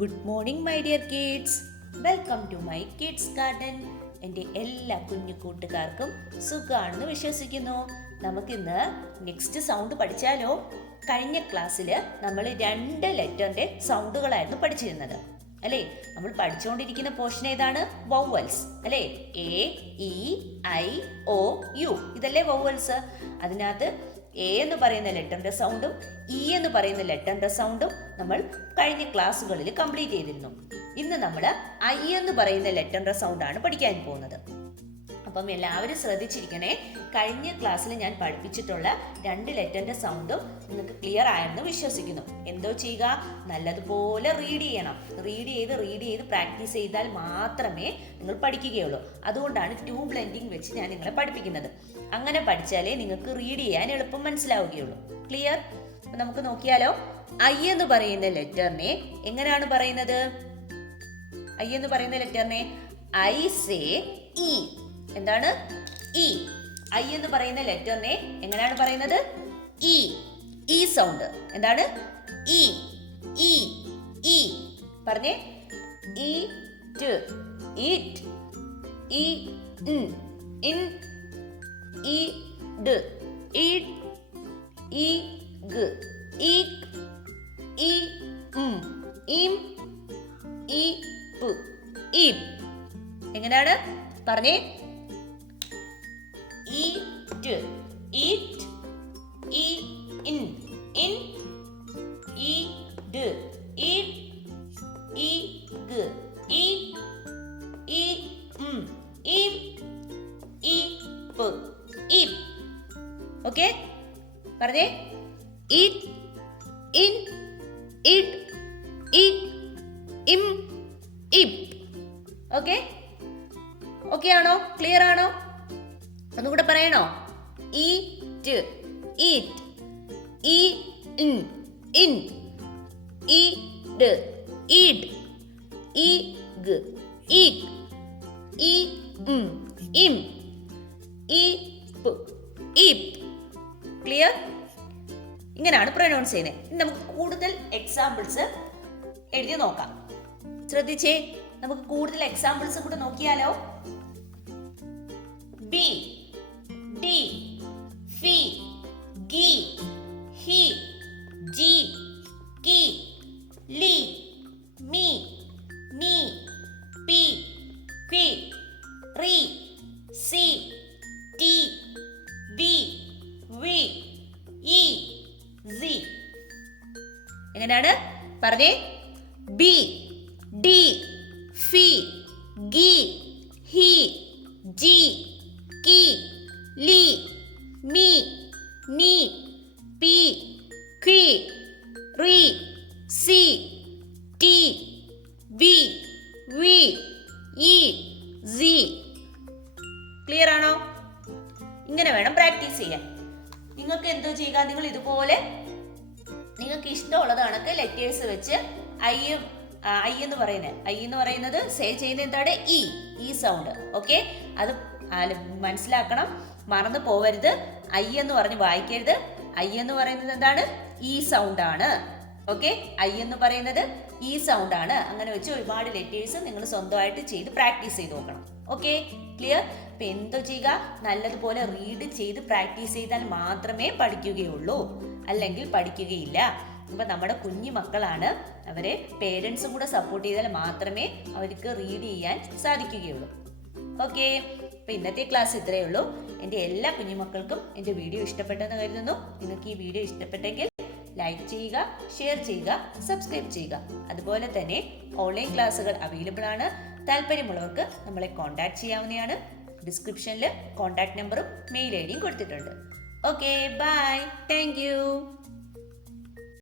Good morning my dear kids. Welcome to my kids garden. എൻ്റെ എല്ലാ കുഞ്ഞു കൂട്ടുകാർക്കും സുഖമാണെന്ന് വിശ്വസിക്കുന്നു. നമുക്കിന്ന് നെക്സ്റ്റ് സൗണ്ട് പഠിച്ചാലോ? കഴിഞ്ഞ ക്ലാസ്സിൽ നമ്മൾ 2 ലെറ്ററിൻ്റെ സൗണ്ടുകളായിരുന്നു പഠിച്ചിരുന്നത് അല്ലേ? നമ്മൾ പഠിച്ചുകൊണ്ടിരിക്കുന്ന പോർഷൻ ഏതാണ്? വൗവൽസ് അല്ലേ? A, E, I, O, U, ഇതല്ലേ വൗവൽസ്. അതിനകത്ത് എ എന്ന് പറയുന്ന ലെറ്ററിന്റെ സൗണ്ടും ഇ എന്ന് പറയുന്ന ലെറ്ററിന്റെ സൗണ്ടും നമ്മൾ കഴിഞ്ഞ ക്ലാസ്സുകളിൽ കംപ്ലീറ്റ് ചെയ്തിരുന്നു. ഇന്ന് നമ്മൾ ഐ എന്ന് പറയുന്ന ലെറ്ററിന്റെ സൗണ്ടാണ് പഠിക്കാൻ പോകുന്നത്. അപ്പം എല്ലാവരും ശ്രദ്ധിച്ചിരിക്കണേ. കഴിഞ്ഞ ക്ലാസ്സിൽ ഞാൻ പഠിപ്പിച്ചിട്ടുള്ള 2 ലെറ്ററിന്റെ സൗണ്ടും നിങ്ങൾക്ക് ക്ലിയർ ആയെന്ന് വിശ്വസിക്കുന്നു. എന്തോ ചെയ്യുക? നല്ലതുപോലെ റീഡ് ചെയ്യണം. റീഡ് ചെയ്ത് പ്രാക്ടീസ് ചെയ്താൽ മാത്രമേ നിങ്ങൾ പഠിക്കുകയുള്ളൂ. അതുകൊണ്ടാണ് 2 ബ്ലെൻഡിങ് വെച്ച് ഞാൻ നിങ്ങളെ പഠിപ്പിക്കുന്നത്. അങ്ങനെ പഠിച്ചാലേ നിങ്ങൾക്ക് റീഡ് ചെയ്യാൻ എളുപ്പം മനസ്സിലാവുകയുള്ളൂ. ക്ലിയർ? അപ്പം നമുക്ക് നോക്കിയാലോ. ഐ എന്ന് പറയുന്ന ലെറ്ററിനെ എങ്ങനെയാണ് പറയുന്നത്? ഐ എന്ന് പറയുന്ന ലെറ്ററിനെ ഐ സേ ഇ. എന്താണ്? ഇ. ഐ എന്ന് പറയുന്ന ലെറ്ററിനെ എങ്ങനെയാണ് പറയുന്നത്? ഇ. I sound. എന്താണ്? ഇ. ഇ. ഇ. പറഞ്ഞേ. ഈറ്റ്. ഈറ്റ്. ഇ ഇൻ. ഈഡ്. ഈഡ്. ഈഗ്. ഈക്. ഇം. ഈപ്പ്. ഈപ്. എങ്ങനെയാണ്? പറഞ്ഞേ. ഈറ്റ്. ഈറ്റ്. ഇൻ. ഈഡ്. ഈഡ്. ഈഗ്. ഈക്. ഇം. ഈപ്പ്. ഈപ്. ഓക്കെ? പറഞ്ഞേ. ഈറ്റ്. ഇൻ. ഇഡ്. ഈക്. ഇം. ഈപ്. ഓക്കെ? ഓക്കെ ആണോ? ക്ലിയർ ആണോ? ഒന്നുകൂടെ പറയണോ? ഈറ്റ്. ഈറ്റ്. ഇൻ. ഈഡ്. ഈഡ്. ഈഗ്. ഈക്. ഇം. ഈപ്പ്. ഈപ്. ക്ലിയർ? ഇങ്ങനെയാണ് പ്രൊനൗൺസ് ചെയ്യുന്നത്. ഇനി നമുക്ക് കൂടുതൽ എക്സാമ്പിൾസ് എഴുതി നോക്കാം. ശ്രദ്ധിച്ചേ. നമുക്ക് കൂടുതൽ എക്സാമ്പിൾസ് കൂടെ നോക്കിയാലോ? ബി, ഡി, ഫി, ഗി, ഹി, ജി, കി, ലി, മി, നീ, പി, ക്വി, റി, സി, ടി, വി, വി, ഇ, സി. എങ്ങനെയാണ്? പറഞ്ഞേ. ബി, ഡി, ഫി, ഗി, ഹി, ജി, കി, ലി, മി, നീ, പി, ക്വി, റി, സി, ടി, വി, വി, ഇ, സി. ക്ലിയർ ആണോ? ഇങ്ങനെ വേണം പ്രാക്ടീസ് ചെയ്യാൻ. നിങ്ങൾക്ക് എന്തോ ചെയ്യുക? നിങ്ങൾ ഇതുപോലെ നിങ്ങൾക്ക് ഇഷ്ടമുള്ളത് കണക്ക് ലെറ്റേഴ്സ് വെച്ച് ഐ എന്ന് പറയുന്നത് സേ ചെയ്യുന്നത് എന്താണ്? E sound. ഓക്കെ? അത് മനസ്സിലാക്കണം. മറന്നു പോവരുത്. ഐ എന്ന് പറഞ്ഞ് വായിക്കരുത്. ഐ എന്ന് പറയുന്നത് എന്താണ്? ഇ സൗണ്ട് ആണ്. ഓക്കെ? ഐ എന്ന് പറയുന്നത് ഇ സൗണ്ട് ആണ്. അങ്ങനെ വെച്ച് ഒരുപാട് ലെറ്റേഴ്സ് നിങ്ങൾ സ്വന്തമായിട്ട് ചെയ്ത് പ്രാക്ടീസ് ചെയ്ത് നോക്കണം. ഓക്കെ? ക്ലിയർ? ഇപ്പൊ എന്തോ ചെയ്യുക? നല്ലതുപോലെ റീഡ് ചെയ്ത് പ്രാക്ടീസ് ചെയ്താൽ മാത്രമേ പഠിക്കുകയുള്ളൂ. അല്ലെങ്കിൽ പഠിക്കുകയില്ല. അപ്പൊ നമ്മുടെ കുഞ്ഞു മക്കളാണ്. അവരെ പേരൻസും കൂടെ സപ്പോർട്ട് ചെയ്താൽ മാത്രമേ അവർക്ക് റീഡ് ചെയ്യാൻ സാധിക്കുകയുള്ളൂ. ഓക്കെ? അപ്പൊ ഇന്നത്തെ ക്ലാസ് ഇത്രയേ ഉള്ളൂ. എൻ്റെ എല്ലാ കുഞ്ഞുമക്കൾക്കും എൻ്റെ വീഡിയോ ഇഷ്ടപ്പെട്ടെന്ന് കരുതുന്നു. നിങ്ങൾക്ക് ഈ വീഡിയോ ഇഷ്ടപ്പെട്ടെങ്കിൽ ലൈക്ക് ചെയ്യുക, ഷെയർ ചെയ്യുക, സബ്സ്ക്രൈബ് ചെയ്യുക. അതുപോലെ തന്നെ ഓൺലൈൻ ക്ലാസ്സുകൾ അവൈലബിൾ ആണ്. താല്പര്യമുള്ളവർക്ക് നമ്മളെ കോൺടാക്ട് ചെയ്യാവുന്നതാണ്. ഡിസ്ക്രിപ്ഷനിൽ കോൺടാക്ട് നമ്പറും മെയിൽ ഐ ഡിയും കൊടുത്തിട്ടുണ്ട്. Okay, bye. Thank U.